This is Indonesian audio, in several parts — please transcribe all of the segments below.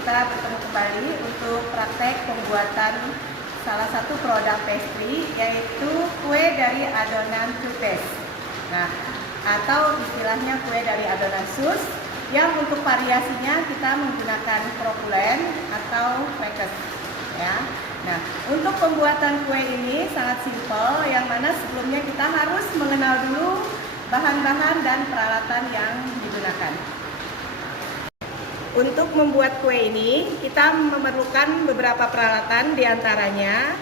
kita bertemu kembali untuk praktek pembuatan salah satu produk pastry, yaitu kue dari adonan cupes. Nah, atau istilahnya kue dari adonan sus, yang untuk variasinya kita menggunakan krokulen atau crackers, ya. Nah, untuk pembuatan kue ini sangat simpel, yang mana sebelumnya kita harus mengenal dulu bahan-bahan dan peralatan yang digunakan. Untuk membuat kue ini, kita memerlukan beberapa peralatan, diantaranya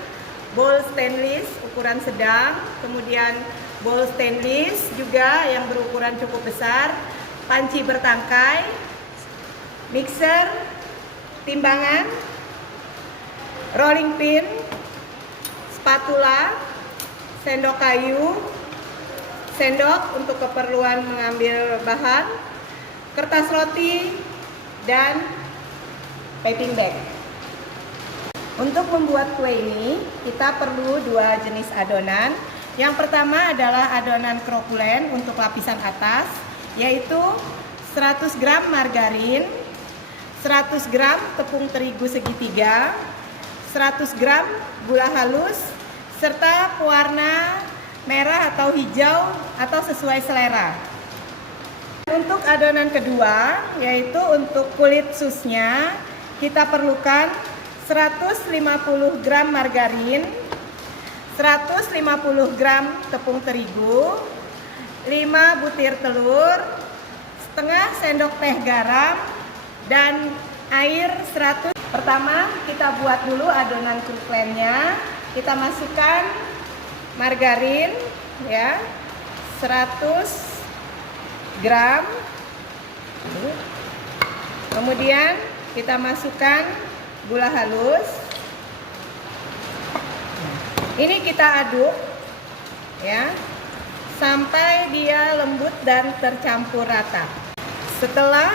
bowl stainless ukuran sedang, kemudian bowl stainless juga yang berukuran cukup besar, panci bertangkai, mixer, timbangan, rolling pin, spatula, sendok kayu, sendok untuk keperluan mengambil bahan, kertas roti, dan piping bag. Untuk membuat kue ini, kita perlu dua jenis adonan. Yang pertama adalah adonan krokulen untuk lapisan atas, yaitu 100 gram margarin, 100 gram tepung terigu segitiga, 100 gram gula halus, serta pewarna merah atau hijau atau sesuai selera. Untuk adonan kedua, yaitu untuk kulit susnya, kita perlukan 150 gram margarin, 150 gram tepung terigu, 5 butir telur, setengah sendok teh garam, dan air 100. Pertama, kita buat dulu adonan krokulennya. Kita masukkan margarin, ya, 100 gram. Kemudian kita masukkan gula halus. Ini kita aduk, ya, sampai dia lembut dan tercampur rata. Setelah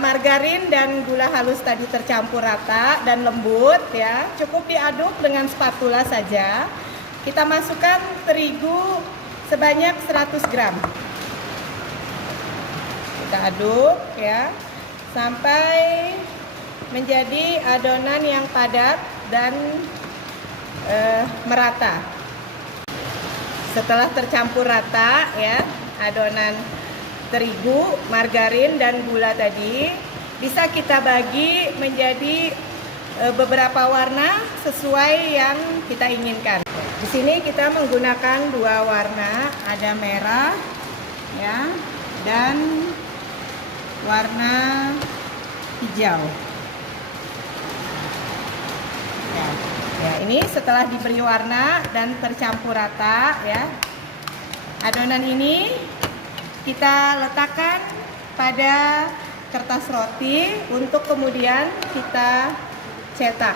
margarin dan gula halus tadi tercampur rata dan lembut, ya, cukup diaduk dengan spatula saja. Kita masukkan terigu sebanyak 100 gram. Kita aduk, ya, sampai menjadi adonan yang padat dan merata. Setelah tercampur rata, ya, adonan terigu, margarin, dan gula tadi, bisa kita bagi menjadi beberapa warna sesuai yang kita inginkan. Di sini kita menggunakan dua warna, ada merah, ya, dan warna hijau. Ya, ini setelah diberi warna dan tercampur rata, ya, adonan ini kita letakkan pada kertas roti untuk kemudian kita cetak.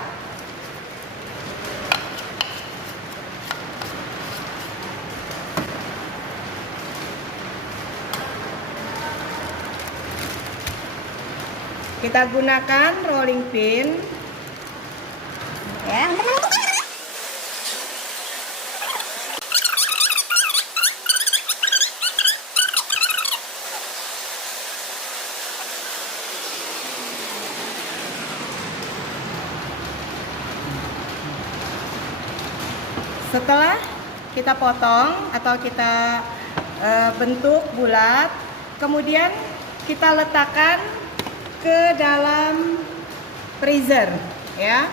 Kita gunakan rolling pin, ya, setelah kita potong atau kita bentuk bulat, kemudian kita letakkan ke dalam freezer, ya.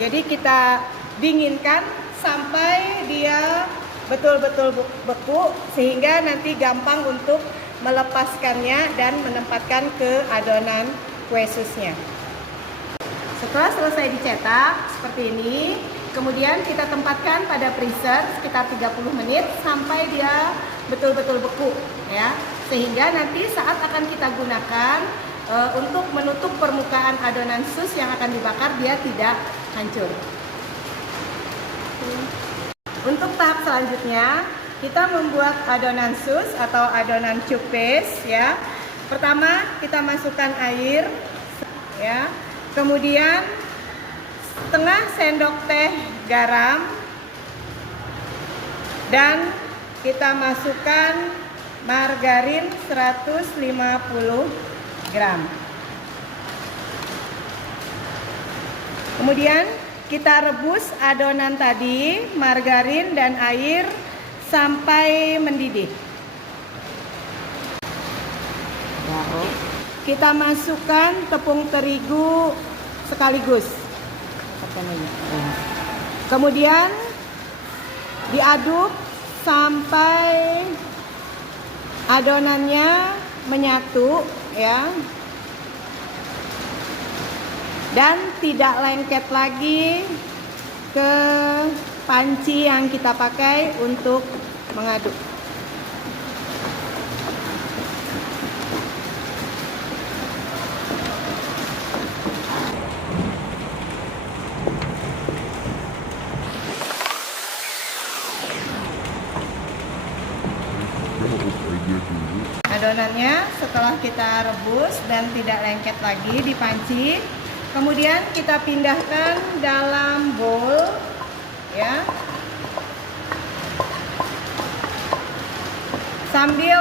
Jadi kita dinginkan sampai dia betul-betul beku, sehingga nanti gampang untuk melepaskannya dan menempatkan ke adonan kue susnya. Setelah selesai dicetak seperti ini, kemudian kita tempatkan pada freezer sekitar 30 menit sampai dia betul-betul beku, ya. Sehingga nanti saat akan kita gunakan untuk menutup permukaan adonan sus yang akan dibakar, dia tidak hancur. Untuk tahap selanjutnya, kita membuat adonan sus atau adonan cupes, ya. Pertama, kita masukkan air, ya. Kemudian setengah sendok teh garam, dan kita masukkan margarin 150 gram. Kemudian kita rebus adonan tadi, margarin dan air sampai mendidih. Kita masukkan tepung terigu sekaligus. Kemudian diaduk sampai adonannya menyatu ya. Dan tidak lengket lagi ke panci yang kita pakai untuk mengaduk. Adonannya setelah kita rebus dan tidak lengket lagi di panci, kemudian kita pindahkan dalam bowl ya. Sambil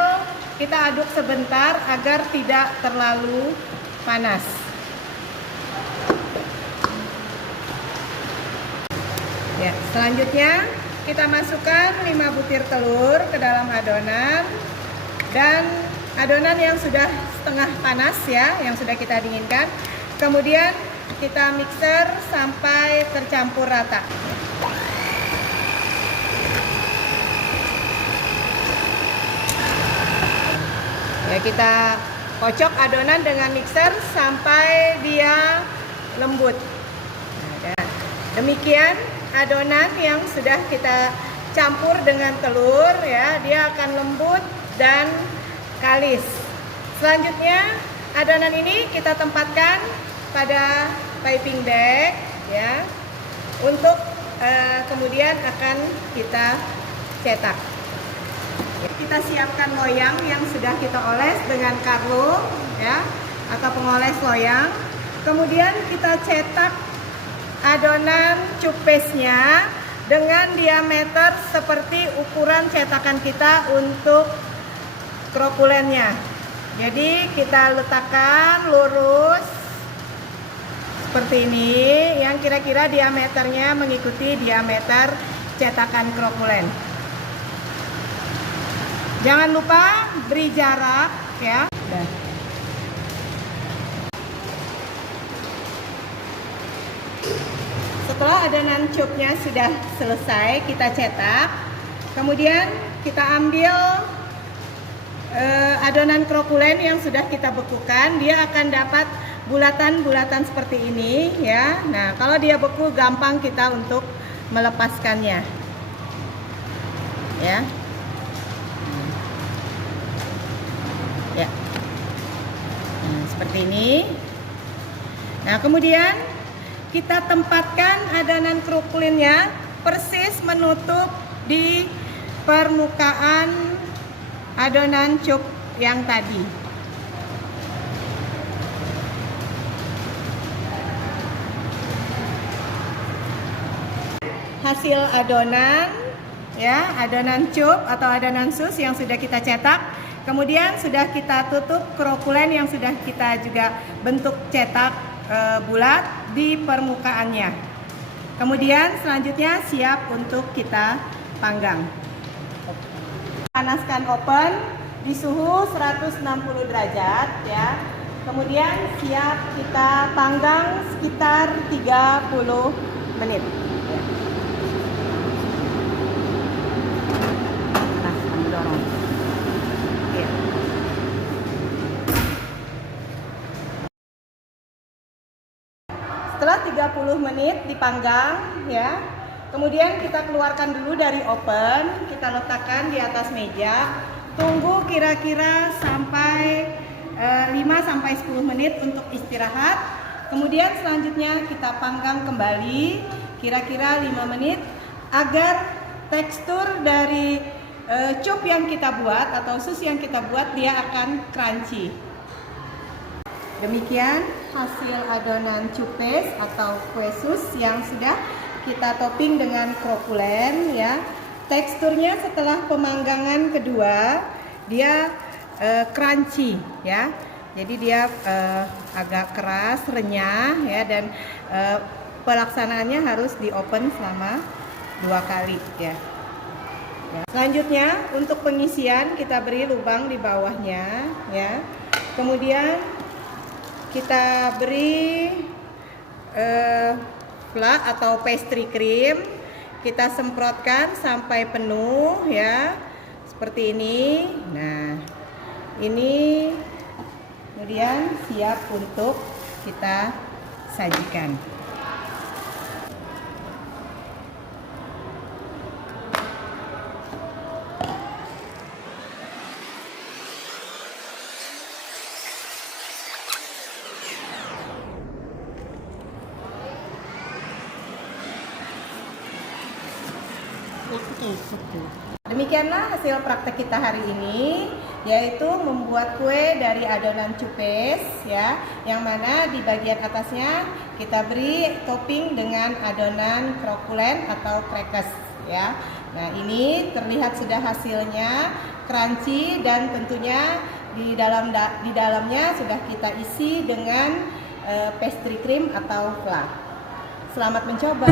kita aduk sebentar agar tidak terlalu panas. Ya, selanjutnya kita masukkan 5 butir telur ke dalam adonan. Dan adonan yang sudah setengah panas ya, yang sudah kita dinginkan. Kemudian kita mixer sampai tercampur rata. Ya, kita kocok adonan dengan mixer sampai dia lembut. Nah, demikian adonan yang sudah kita campur dengan telur ya, dia akan lembut dan kalis. Selanjutnya adonan ini kita tempatkan pada piping bag ya, untuk kemudian akan kita cetak. Kita siapkan loyang yang sudah kita oles dengan karlo ya, atau pengoles loyang. Kemudian kita cetak adonan cupesnya dengan diameter seperti ukuran cetakan kita untuk krokulennya. Jadi kita letakkan lurus seperti ini, yang kira-kira diameternya mengikuti diameter cetakan krokulen. Jangan lupa beri jarak ya. Setelah adonan cupnya sudah selesai kita cetak, kemudian kita ambil adonan krokulen yang sudah kita bekukan. Dia akan dapat bulatan-bulatan seperti ini ya. Nah, kalau dia beku gampang kita untuk melepaskannya ya. Ya, nah, seperti ini. Nah, kemudian kita tempatkan adonan krokulennya persis menutup di permukaan adonan cup yang tadi. Hasil adonan ya, adonan cup atau adonan sus yang sudah kita cetak. Kemudian sudah kita tutup krokulen yang sudah kita juga bentuk cetak bulat di permukaannya. Kemudian selanjutnya siap untuk kita panggang. Panaskan oven di suhu 160 derajat ya. Kemudian siap kita panggang sekitar 30 menit. Nah, sambil dorong. Ya. Setelah 30 menit dipanggang ya. Kemudian kita keluarkan dulu dari oven, kita letakkan di atas meja. Tunggu kira-kira sampai 5-10 menit untuk istirahat. Kemudian selanjutnya kita panggang kembali kira-kira 5 menit agar tekstur dari cup yang kita buat atau sus yang kita buat dia akan crunchy. Demikian hasil adonan cupes atau kue sus yang sudah kita topping dengan krokulen ya. Teksturnya setelah pemanggangan kedua dia crunchy ya. Jadi dia agak keras, renyah ya, dan pelaksanaannya harus di open selama 2 kali ya. Selanjutnya untuk pengisian kita beri lubang di bawahnya ya. Kemudian kita beri fla atau pastry cream, kita semprotkan sampai penuh ya, seperti ini. Nah, ini kemudian siap untuk kita sajikan. Demikianlah hasil praktek kita hari ini, yaitu membuat kue dari adonan cupes ya, yang mana di bagian atasnya kita beri topping dengan adonan krokulen atau crackers ya. Nah, ini terlihat sudah hasilnya crunchy dan tentunya di dalamnya sudah kita isi dengan pastry cream atau flan. Selamat mencoba.